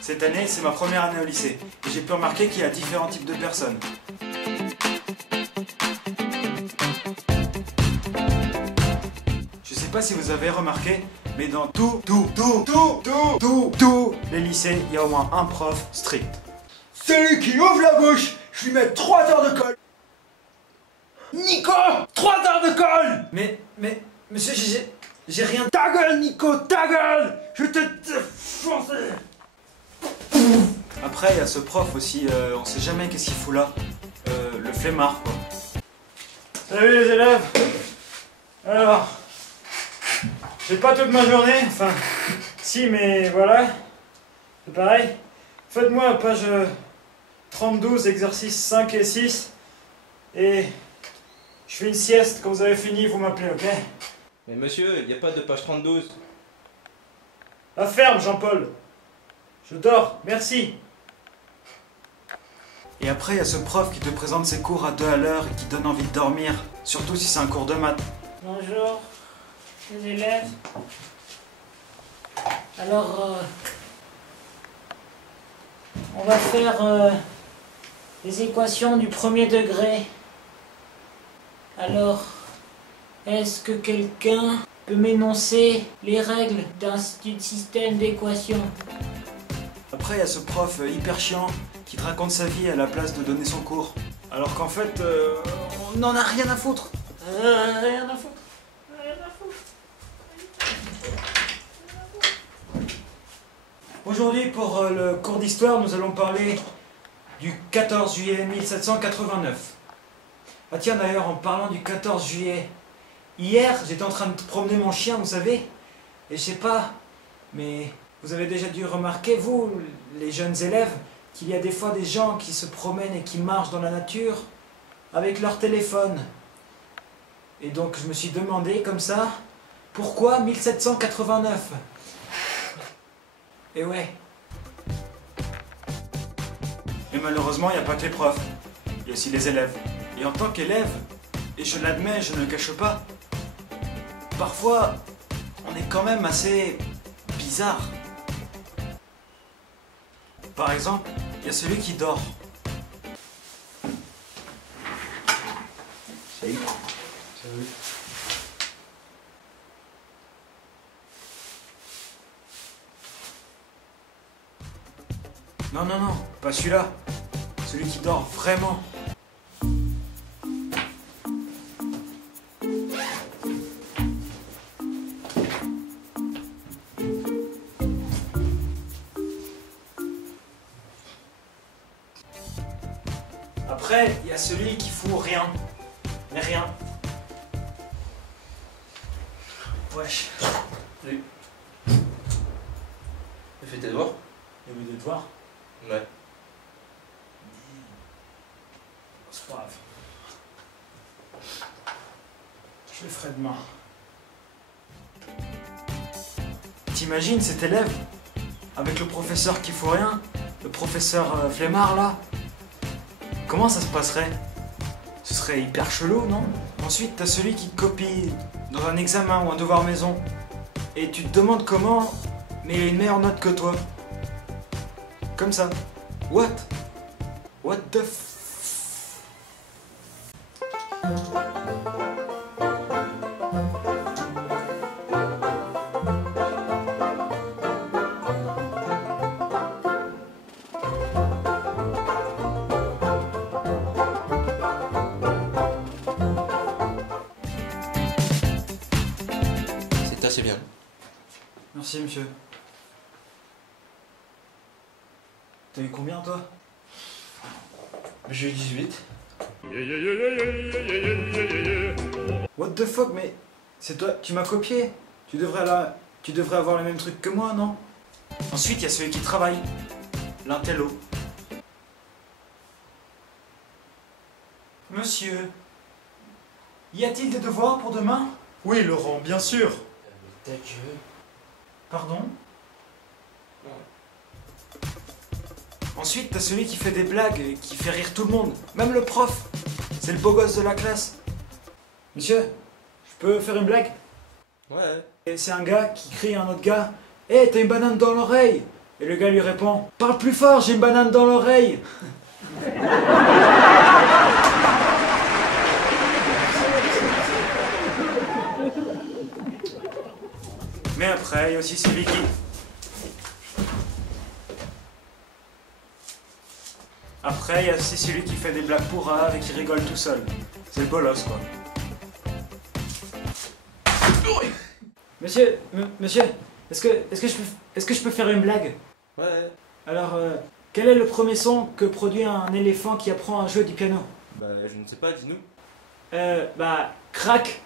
Cette année, c'est ma première année au lycée, et j'ai pu remarquer qu'il y a différents types de personnes. Je sais pas si vous avez remarqué, mais dans tous les lycées, il y a au moins un prof strict. Celui qui ouvre la bouche, je lui mets 3 heures de colle. Nico, 3 heures de colle. Mais, monsieur, j'ai rien... Ta gueule, Nico, ta gueule. Je te défoncer. Après, il y a ce prof aussi, on sait jamais qu'est-ce qu'il fout là. Le flemmard, quoi. Salut les élèves. Alors, j'ai pas toute ma journée, enfin, si, mais voilà, c'est pareil. Faites-moi page 32, exercices 5 et 6, et je fais une sieste. Quand vous avez fini, vous m'appelez, ok? Mais monsieur, il n'y a pas de page 32. La ferme, Jean-Paul. Je dors, merci. Et après, il y a ce prof qui te présente ses cours à 2 à l'heure et qui donne envie de dormir, surtout si c'est un cours de maths. Bonjour, les élèves. Alors, on va faire les équations du premier degré. Alors, est-ce que quelqu'un peut m'énoncer les règles du système d'équations? Après, il y a ce prof hyper chiant qui te raconte sa vie à la place de donner son cours. Alors qu'en fait, on n'en a rien à foutre. Rien à foutre. Rien à foutre. Aujourd'hui, pour le cours d'histoire, nous allons parler du 14 juillet 1789. Ah tiens, d'ailleurs, en parlant du 14 juillet, hier, j'étais en train de promener mon chien, vous savez, et je sais pas, mais vous avez déjà dû remarquer, vous, les jeunes élèves, qu'il y a des fois des gens qui se promènent et qui marchent dans la nature avec leur téléphone. Et donc, je me suis demandé, comme ça, pourquoi 1789 ? Et ouais. Et malheureusement, il n'y a pas que les profs. Il y a aussi les élèves. Et en tant qu'élève, et je l'admets, je ne le cache pas, parfois, on est quand même assez bizarre. Par exemple, il y a celui qui dort. Salut. Salut. Non, non, non, pas celui-là. Celui qui dort vraiment. Après, il y a celui qui fout rien. Mais rien. Wesh. Salut. Tu fais tes devoirs? Il y a eu des devoirs? Ouais. C'est pas grave. Je le ferai demain. T'imagines cet élève avec le professeur qui fout rien, le professeur flemmard là? Comment ça se passerait? Ce serait hyper chelou, non? Ensuite, t'as celui qui copie dans un examen ou un devoir maison. Et tu te demandes comment, mais il a une meilleure note que toi. Comme ça. What? What the f... C'est assez bien. Merci, monsieur. T'as eu combien, toi? J'ai eu 18. What the fuck, mais... C'est toi, tu m'as copié. Tu devrais avoir le même truc que moi, non? Ensuite, il y a celui qui travaille. L'intello. Monsieur, y a-t-il des devoirs pour demain? Oui, Laurent, bien sûr. Ta gueule. Pardon? Ensuite, t'as celui qui fait des blagues et qui fait rire tout le monde. Même le prof. C'est le beau gosse de la classe. Monsieur, je peux faire une blague? Ouais. Et c'est un gars qui crie à un autre gars: Hé, t'as une banane dans l'oreille! Et le gars lui répond « Parle plus fort, j'ai une banane dans l'oreille !» Mais après, il y a aussi celui qui... Après, il y a aussi celui qui fait des blagues pourraves et qui rigole tout seul. C'est le bolos, quoi. Monsieur, monsieur, est-ce que je peux faire une blague? Ouais. Alors, quel est le premier son que produit un éléphant qui apprend à jouer du piano? Bah, je ne sais pas, dis-nous. Crac.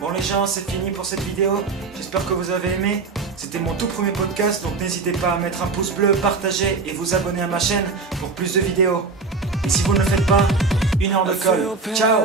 Bon les gens, c'est fini pour cette vidéo. J'espère que vous avez aimé. C'était mon tout premier podcast, donc n'hésitez pas à mettre un pouce bleu, partager et vous abonner à ma chaîne pour plus de vidéos. Et si vous ne le faites pas, 1 heure de colle. Ciao.